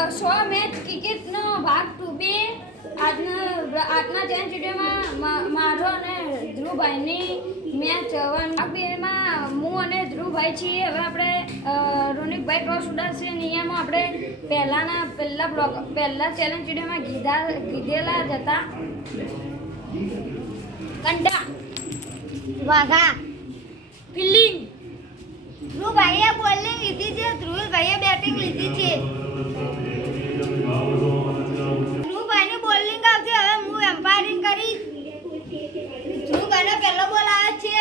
100 match ક્રિકેટનો ભાગ 2B આજના challenge વિડીયોમાં મારો અને ધ્રુવભાઈની મેચ ભાગ 2માં હું અને ધ્રુવભાઈ છીએ. હવે આપણે રોનિકભાઈ ટોસ ઉડાડશે. નિયમો આપણે પહેલા ચેલેન્જ વિડીયોમાં કીધેલા જ હતા. કંડા, વાઘા, ફિલ્ડિંગ. ધ્રુવભાઈએ બોલિંગ લીધી છે, ધ્રુવભાઈએ બેટિંગ લીધી છે. ધ્રુવભાઈની બોલિંગ આવશે. હવે હું એમ્પાયરિંગ કરીશ. ધ્રુવભાઈનો પહેલો બોલ આવે છે.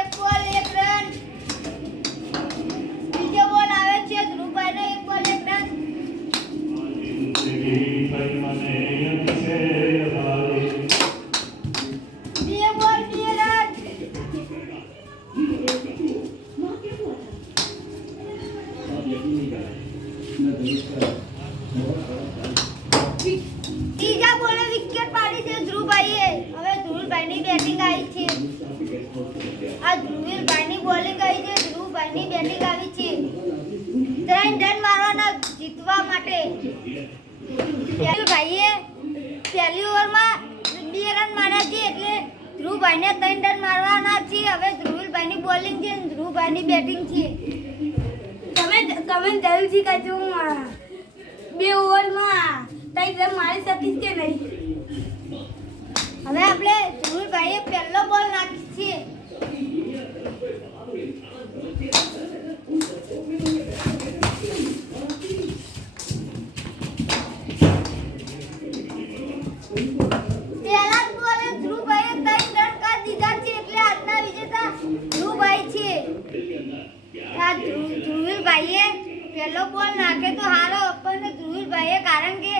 1 બોલ 1 રન. બીજો બોલ આવે છે ધ્રુવભાઈનો 1 બોલ 1 રન. ત્રીજા બોલે વિકેટ પાડી છે ધ્રુવભાઈએ. હવે ધ્રુવભાઈની બેટિંગ આવી છે. આ ધ્રુવભાઈની બોલિંગ આવી છે, ધ્રુવભાઈની બેટિંગ આવી છે. 3 રન મારવાના જીતવા માટે. ધ્રુવભાઈએ પહેલી ઓવરમાં 2 રન માર્યા છે, એટલે ધ્રુવભાઈને 3 રન મારવાના છે. હવે ધ્રુવભાઈની બોલિંગ છે, ધ્રુવભાઈની બેટિંગ છે. તમે જલ્દી કહેજો 2 ઓવરમાં 3 રન મારી શકીશ કે નહીં. હવે આપણે ધ્રુવભાઈએ પહેલો બોલ નાખી છે. પહેલા બોલે ધ્રુવભાઈએ 3 રન કરી દીધા છે, એટલે આજના વિજેતા ધ્રુવભાઈ છે. આ ધ્રુવભાઈએ પહેલો બોલ નાખે તો હારો પણ ધ્રુવભાઈએ, કારણ કે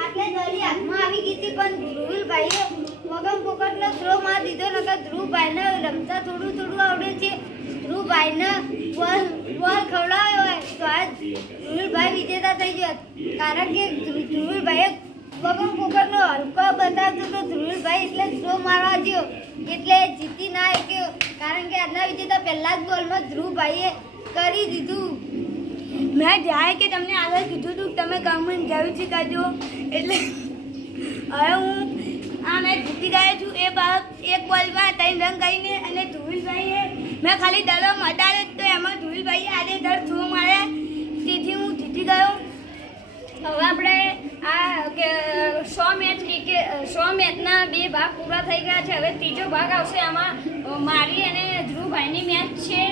આટલે દોરી હાથમાં આવી ગઈ હતી, પણ ધ્રુવભાઈએ મગમ પોકટનો થ્રો માર દીધો. નકર ધ્રુવભાઈને રમતા થોડું આવડે છે. ધ્રુવભાઈને બોલ ખવડાવ્યો હોય તો આજ ધ્રુવભાઈ વિજેતા થઈ ગયો, કારણ કે ધ્રુવભાઈએ મગમ પોકટનો હલકો બતાવતો તો ધ્રુવભાઈ એટલે થ્રો મારવા ગયો, એટલે જીતી ના શક્યો. કારણ કે આજના વિજેતા પહેલા જ બોલમાં ધ્રુવભાઈએ કરી દીધું. મેં જાય કે તમને આગળ કીધું હતું, તમે કમેન્ટ જરૂરથી કરજો. એટલે હવે હું આ મેચ જીતી ગયો છું. એ બાબત 1 બોલમાં 3 રન કરીને. અને ધ્રુવભાઈએ મેં ખાલી દડો મટાડ્યો તો એમાં ધ્રુવભાઈએ આજે ધડ થ્રો માર્યા, તેથી હું જીતી ગયો. હવે આપણે આ 100 મેચના 2 ભાગ પૂરા થઈ ગયા છે. હવે ત્રીજો ભાગ આવશે. આમાં મારી અને ધ્રુવભાઈની મેચ છે.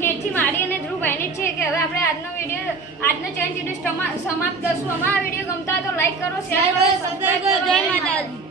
ફેરથી મારી અને ધ્રુવભાઈની છે કે હવે આપણે આજનો ચેલેન્જ વિડીયો સમાપ્ત કરશું. અમારા વિડીયો ગમતા તો લાઈક કરો, શેર કરો, સબસ્ક્રાઇબ કરો. જય માતાજી.